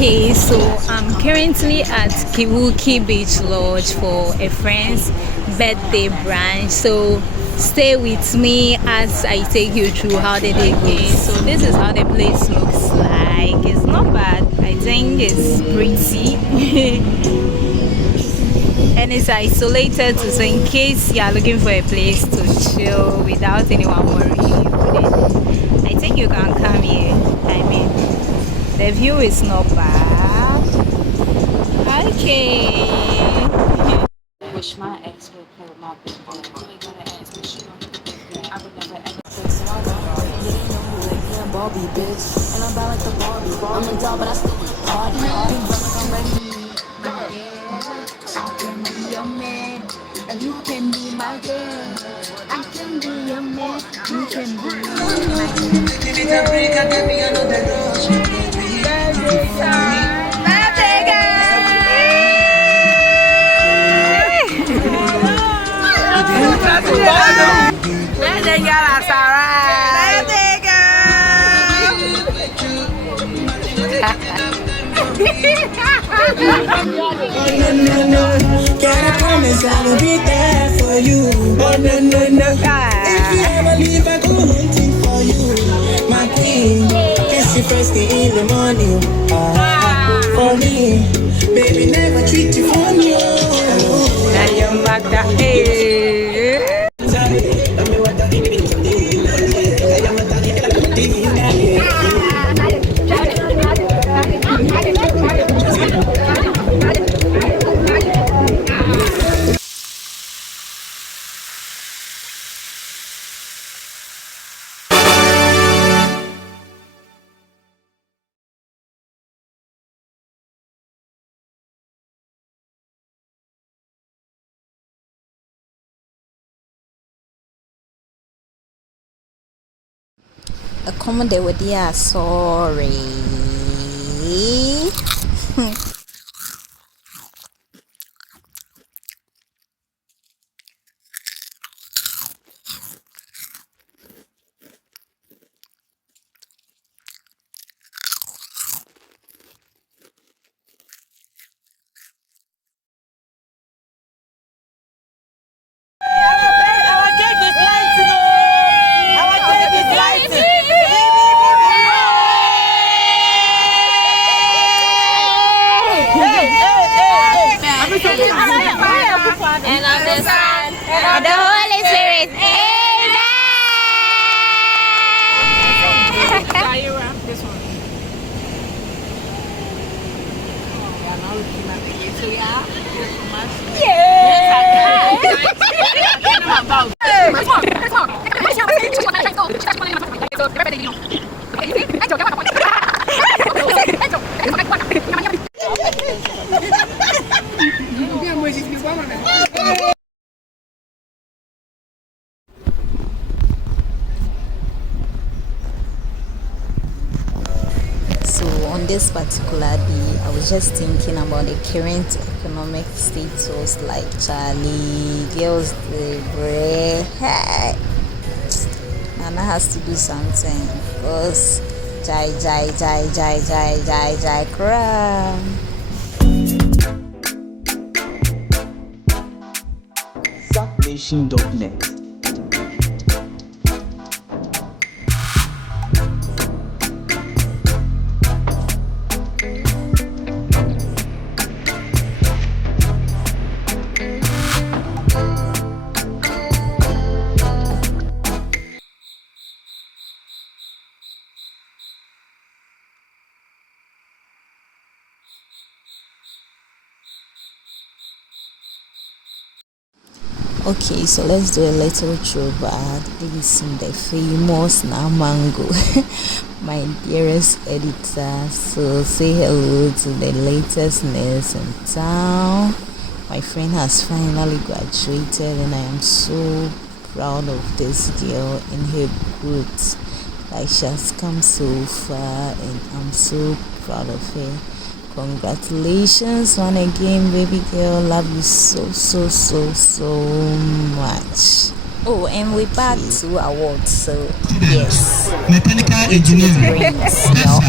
Okay, so I'm currently at Kiwuki Beach Lodge for a friend's birthday brunch. So stay with me as I take you through how the day goes. So this is how the place looks like. It's not bad. I think it's pretty. And it's isolated, so in case you are looking for a place to chill without anyone worrying you, then I think you can come here. I mean, the view is not bad. Okay. Wish my ex would play with my big boy. Really gotta ask, but she don't. I would never ever fix my girl. You didn't know who like yeah, Barbie, bitch. And I'm bad like the Barbie. I'm a doll, but I still be party. Big brother, I'm ready. I can be your man, and you can be my girl. I can be your man, you can be Can I promise I will be there for you? Oh no no no. If you ever leave, I go hunting for you, my queen. Kiss you first thing in the morning. For me, baby, never treat you for you. Now you're back that accommodate with yeah, sorry. and of the Son and the Holy Spirit. Amen. This one. Yeah, now looking at the YouTube, So on this particular day, I was just thinking about the current economic status, like Charlie, girls, the bread. Hey, Nana has to do something because jai cry. Nation.net. Okay, so let's do a little throwback. This is the famous Namango, my dearest editor. So say hello to the latest nurse in town. My friend has finally graduated, and I am so proud of this girl in her growth. Like, she has come so far, and I'm so proud of her. Congratulations once again, baby girl. Love you so much. Oh, and we're back to awards. So yes, Mechanical it engineering. brings, you know,